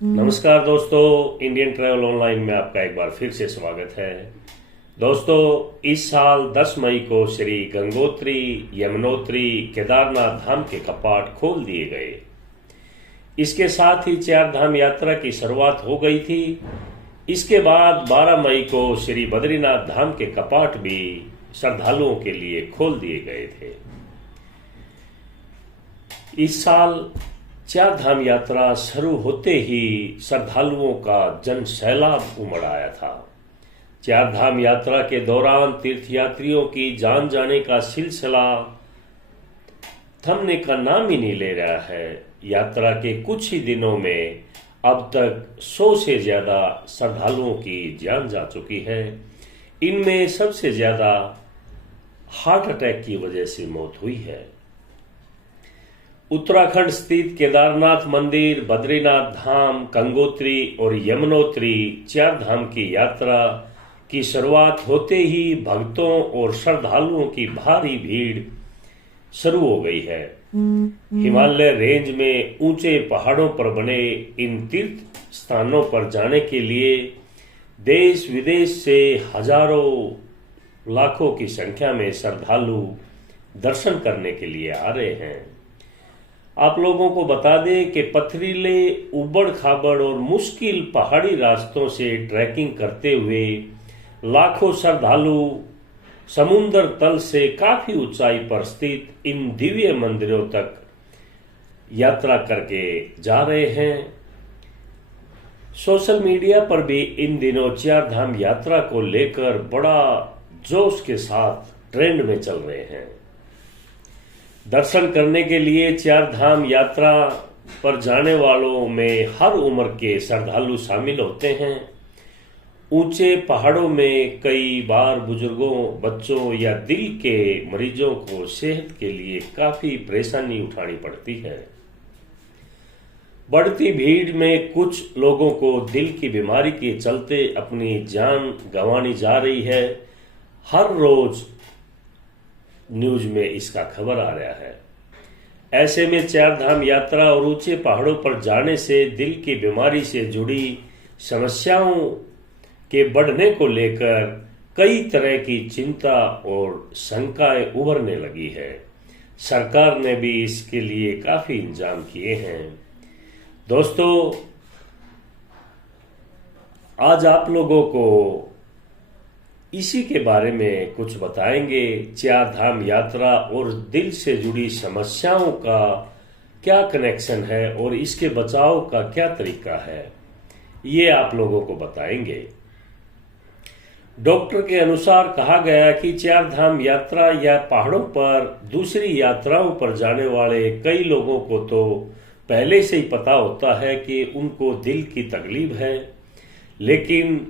नमस्कार दोस्तों, Indian travel online में आपका एक बार फिर से स्वागत है। दोस्तों, इस साल 10 मई को श्री गंगोत्री, यमुनोत्री, केदारनाथ धाम के कपाट खोल दिए गए। इसके साथ ही 4 धाम यात्रा की शुरुआत हो गई थी। इसके बाद 12 मई को श्री बद्रीनाथ धाम के कपाट भी श्रद्धालुओं के लिए खोल दिए गए थे। इस साल 4 धाम यात्रा शुरू होते ही श्रद्धालुओं का जन सैलाब उमड़ आया था। 4 धाम यात्रा के दौरान तीर्थयात्रियों की जान जाने का सिलसिला थमने का नाम ही नहीं ले रहा है। यात्रा के कुछ ही दिनों में अब तक 100 से ज्यादा श्रद्धालुओं की जान जा चुकी है। इनमें सबसे ज्यादा हार्ट अटैक की वजह से मौत हुई है। उत्तराखंड स्थित केदारनाथ मंदिर, बद्रीनाथ धाम, गंगोत्री और यमुनोत्री 4 धाम की यात्रा की शुरुआत होते ही भक्तों और श्रद्धालुओं की भारी भीड़ शुरू हो गई है। हिमालय रेंज में ऊंचे पहाड़ों पर बने इन तीर्थ स्थानों पर जाने के लिए देश विदेश से हजारों लाखों की संख्या में श्रद्धालु दर्शन करने के लिए आ रहे हैं। आप लोगों को बता दें कि पथरीले, उबड़ खाबड़ और मुश्किल पहाड़ी रास्तों से ट्रैकिंग करते हुए लाखों श्रद्धालु समुद्र तल से काफी ऊंचाई पर स्थित इन दिव्य मंदिरों तक यात्रा करके जा रहे हैं। सोशल मीडिया पर भी इन दिनों 4 धाम यात्रा को लेकर बड़ा जोश के साथ ट्रेंड में चल रहे हैं। दर्शन करने के लिए 4 धाम यात्रा पर जाने वालों में हर उम्र के श्रद्धालु शामिल होते हैं। ऊंचे पहाड़ों में कई बार बुजुर्गों, बच्चों या दिल के मरीजों को सेहत के लिए काफी परेशानी उठानी पड़ती है। बढ़ती भीड़ में कुछ लोगों को दिल की बीमारी के चलते अपनी जान गंवानी जा रही है। हर रोज न्यूज में इसका खबर आ रहा है। ऐसे में 4 धाम यात्रा और ऊंचे पहाड़ों पर जाने से दिल की बीमारी से जुड़ी समस्याओं के बढ़ने को लेकर कई तरह की चिंता और शंकाएं उभरने लगी है। सरकार ने भी इसके लिए काफी इंतजाम किए हैं। दोस्तों, आज आप लोगों को इसी के बारे में कुछ बताएंगे। 4 धाम यात्रा और दिल से जुड़ी समस्याओं का क्या कनेक्शन है और इसके बचाव का क्या तरीका है, ये आप लोगों को बताएंगे। डॉक्टर के अनुसार कहा गया कि 4 धाम यात्रा या पहाड़ों पर दूसरी यात्राओं पर जाने वाले कई लोगों को तो पहले से ही पता होता है कि उनको दिल की तकलीफ है, लेकिन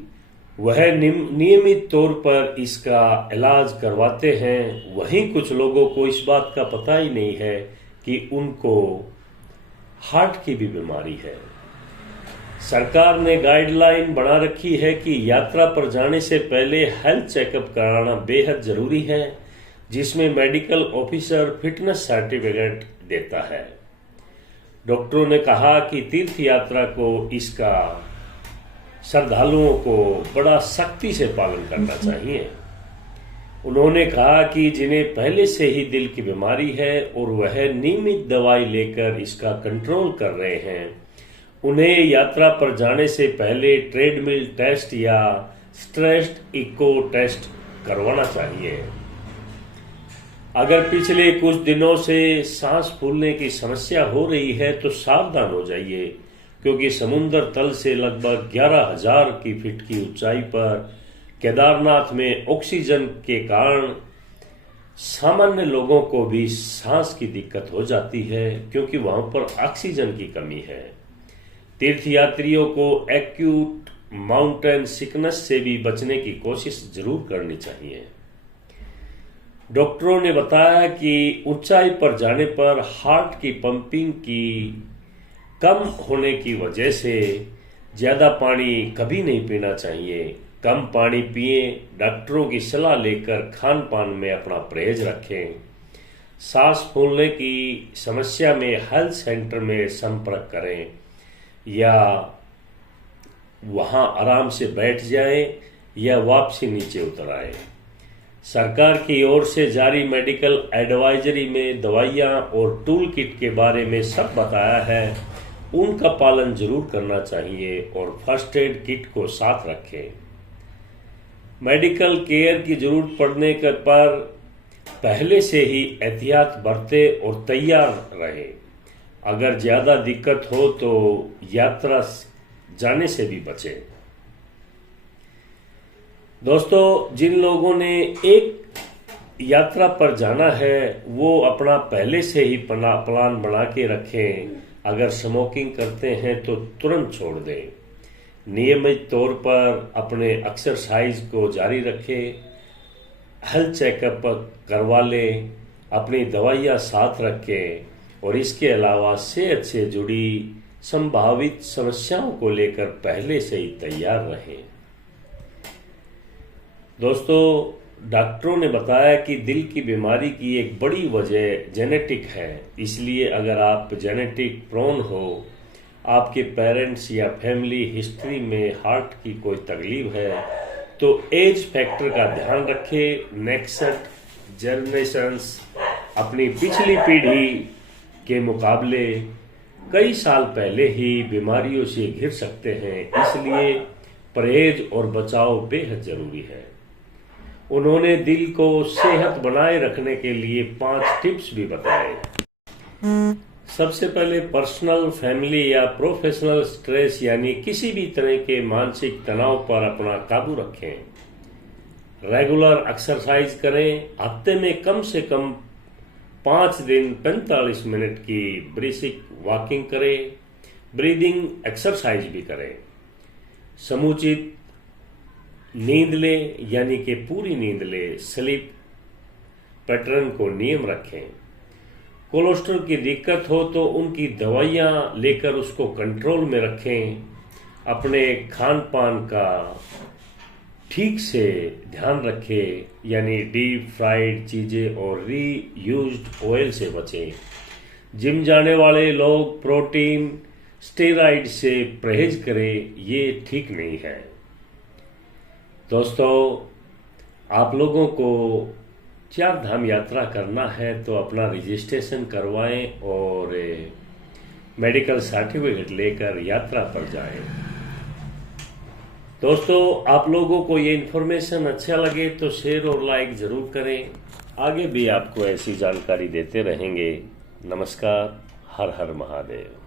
वह नियमित तौर पर इसका इलाज करवाते हैं। वहीं कुछ लोगों को इस बात का पता ही नहीं है कि उनको हार्ट की भी बीमारी है। सरकार ने गाइडलाइन बना रखी है कि यात्रा पर जाने से पहले हेल्थ चेकअप कराना बेहद जरूरी है, जिसमें मेडिकल ऑफिसर फिटनेस सर्टिफिकेट देता है। डॉक्टरों ने कहा कि तीर्थ यात्रा को इसका श्रद्धालुओं को बड़ा सख्ती से पालन करना चाहिए। उन्होंने कहा कि जिन्हें पहले से ही दिल की बीमारी है और वह नियमित दवाई लेकर इसका कंट्रोल कर रहे हैं, उन्हें यात्रा पर जाने से पहले ट्रेडमिल टेस्ट या स्ट्रेस इको टेस्ट करवाना चाहिए। अगर पिछले कुछ दिनों से सांस फूलने की समस्या हो रही है तो सावधान हो जाइए, क्योंकि समुद्र तल से लगभग 11,000 की फीट की ऊंचाई पर केदारनाथ में ऑक्सीजन के कारण सामान्य लोगों को भी सांस की दिक्कत हो जाती है, क्योंकि वहां पर ऑक्सीजन की कमी है। तीर्थयात्रियों को एक्यूट माउंटेन सिकनेस से भी बचने की कोशिश जरूर करनी चाहिए। डॉक्टरों ने बताया कि ऊंचाई पर जाने पर हार्ट की पंपिंग की कम होने की वजह से ज्यादा पानी कभी नहीं पीना चाहिए। कम पानी पिए, डॉक्टरों की सलाह लेकर खान पान में अपना परहेज रखें। सांस फूलने की समस्या में हेल्थ सेंटर में संपर्क करें या वहां आराम से बैठ जाएं या वापसी नीचे उतर आए। सरकार की ओर से जारी मेडिकल एडवाइजरी में दवाइयां और टूल किट के बारे में सब बताया है, उनका पालन जरूर करना चाहिए और फर्स्ट एड किट को साथ रखें। मेडिकल केयर की जरूरत पड़ने पर पहले से ही एहतियात बरतें और तैयार रहें। अगर ज्यादा दिक्कत हो तो यात्रा जाने से भी बचें। दोस्तों, जिन लोगों ने एक यात्रा पर जाना है वो अपना पहले से ही प्लान बना के रखें। अगर स्मोकिंग करते हैं तो तुरंत छोड़ दें। नियमित तौर पर अपने एक्सरसाइज को जारी रखें। हेल्थ चेकअप करवा लें, अपनी दवाइयाँ साथ रखें और इसके अलावा सेहत से जुड़ी संभावित समस्याओं को लेकर पहले से ही तैयार रहें। दोस्तों, डॉक्टरों ने बताया कि दिल की बीमारी की एक बड़ी वजह जेनेटिक है, इसलिए अगर आप जेनेटिक प्रोन हो, आपके पेरेंट्स या फैमिली हिस्ट्री में हार्ट की कोई तकलीफ है, तो एज फैक्टर का ध्यान रखें। नेक्स्ट जनरेशन्स अपनी पिछली पीढ़ी के मुकाबले कई साल पहले ही बीमारियों से घिर सकते हैं, इसलिए परहेज और बचाव बेहद जरूरी है। उन्होंने दिल को सेहत बनाए रखने के लिए 5 टिप्स भी बताए। सबसे पहले पर्सनल, फैमिली या प्रोफेशनल स्ट्रेस यानी किसी भी तरह के मानसिक तनाव पर अपना काबू रखें। रेगुलर एक्सरसाइज करें। हफ्ते में कम से कम 5 दिन 45 मिनट की बेसिक वॉकिंग करें। ब्रीदिंग एक्सरसाइज भी करें। समुचित नींद लें, यानी कि पूरी नींद लें। स्लीप पैटर्न को नियम रखें। कोलेस्ट्रॉल की दिक्कत हो तो उनकी दवाइयाँ लेकर उसको कंट्रोल में रखें। अपने खान पान का ठीक से ध्यान रखें, यानी डीप फ्राइड चीज़ें और रीयूज्ड ऑयल से बचें। जिम जाने वाले लोग प्रोटीन, स्टेरॉइड से परहेज करें, ये ठीक नहीं है। दोस्तों, आप लोगों को 4 धाम यात्रा करना है तो अपना रजिस्ट्रेशन करवाएं और मेडिकल सर्टिफिकेट लेकर यात्रा पर जाएं। दोस्तों, आप लोगों को ये इन्फॉर्मेशन अच्छा लगे तो शेयर और लाइक जरूर करें। आगे भी आपको ऐसी जानकारी देते रहेंगे। नमस्कार। हर हर महादेव।